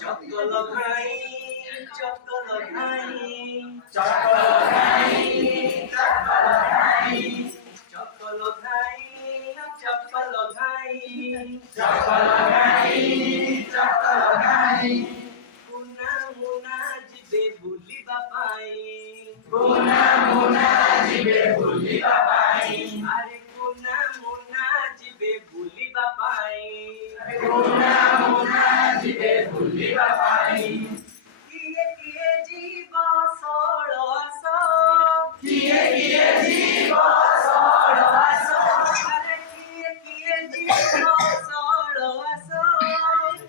चकल घाई चकल घाई चकल घाई चकल घाई चकल घाई चकल घाई चकल घाई चकल घाई कुना मुना जिबे बुलिबा पाई कुना मुना जिबे बुलिबा पाई अरे कुना मुना जिबे बुलिबा पाई कुना मुना जिबे बुलिबा पाई किए किए जीव षोड़श किए किए जीव षोड़श अरे किए किए जीव षोड़श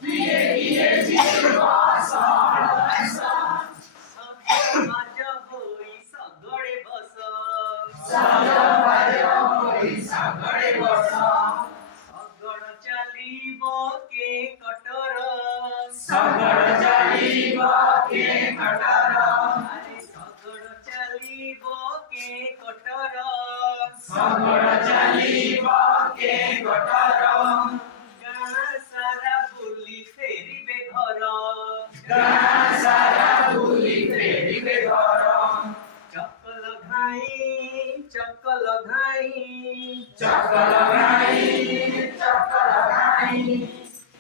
किए किए जीव षोड़श सजबाज होई सगड़े बस सजबाज होई सगड़े बस सगड़ चालिब के कटर सगड़ चालिब के कटर अरे सगड़ चालिब के कटर सगड़ चालिब के कटर गाँ सारा बुली फेरिबे घर गाँ सारा बुली फेरिबे घर चकल घाई चकल घाई चकल घाई चकल घाई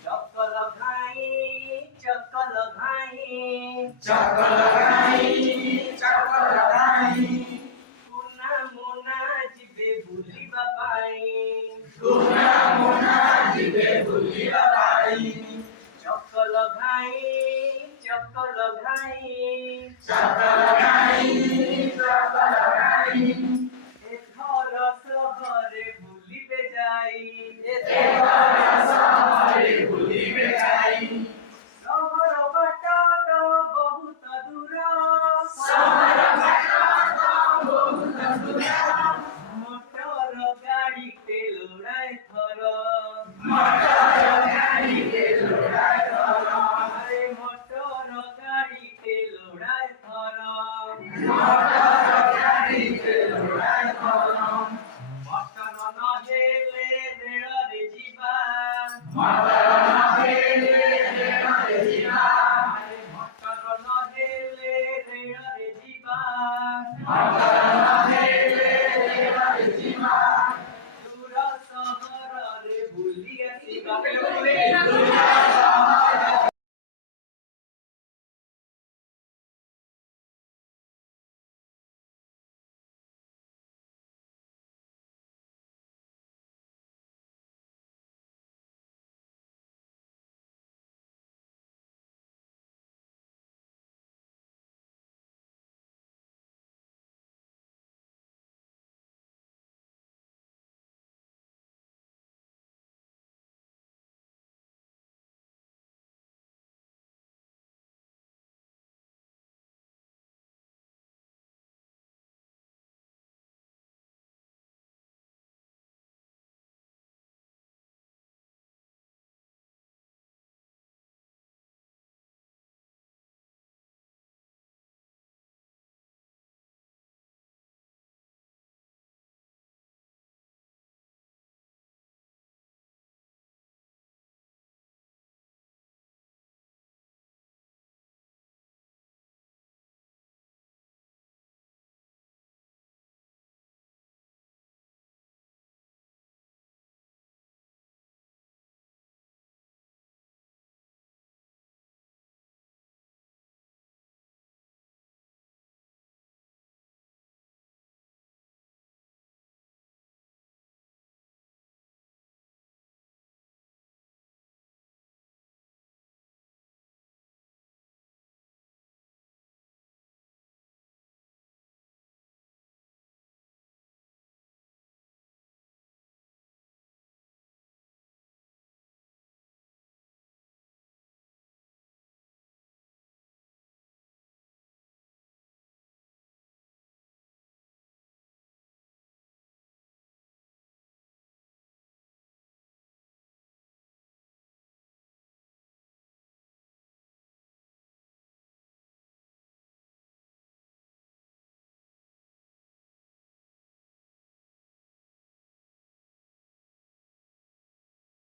चकल घाई चकल घाई चकल घाई चकल घाई कुना मुना जिबे बुलिबा पाई कुना मुना जिबे बुलिबा पाई चकल घाई चकल घाई चकल घाई चकल घाई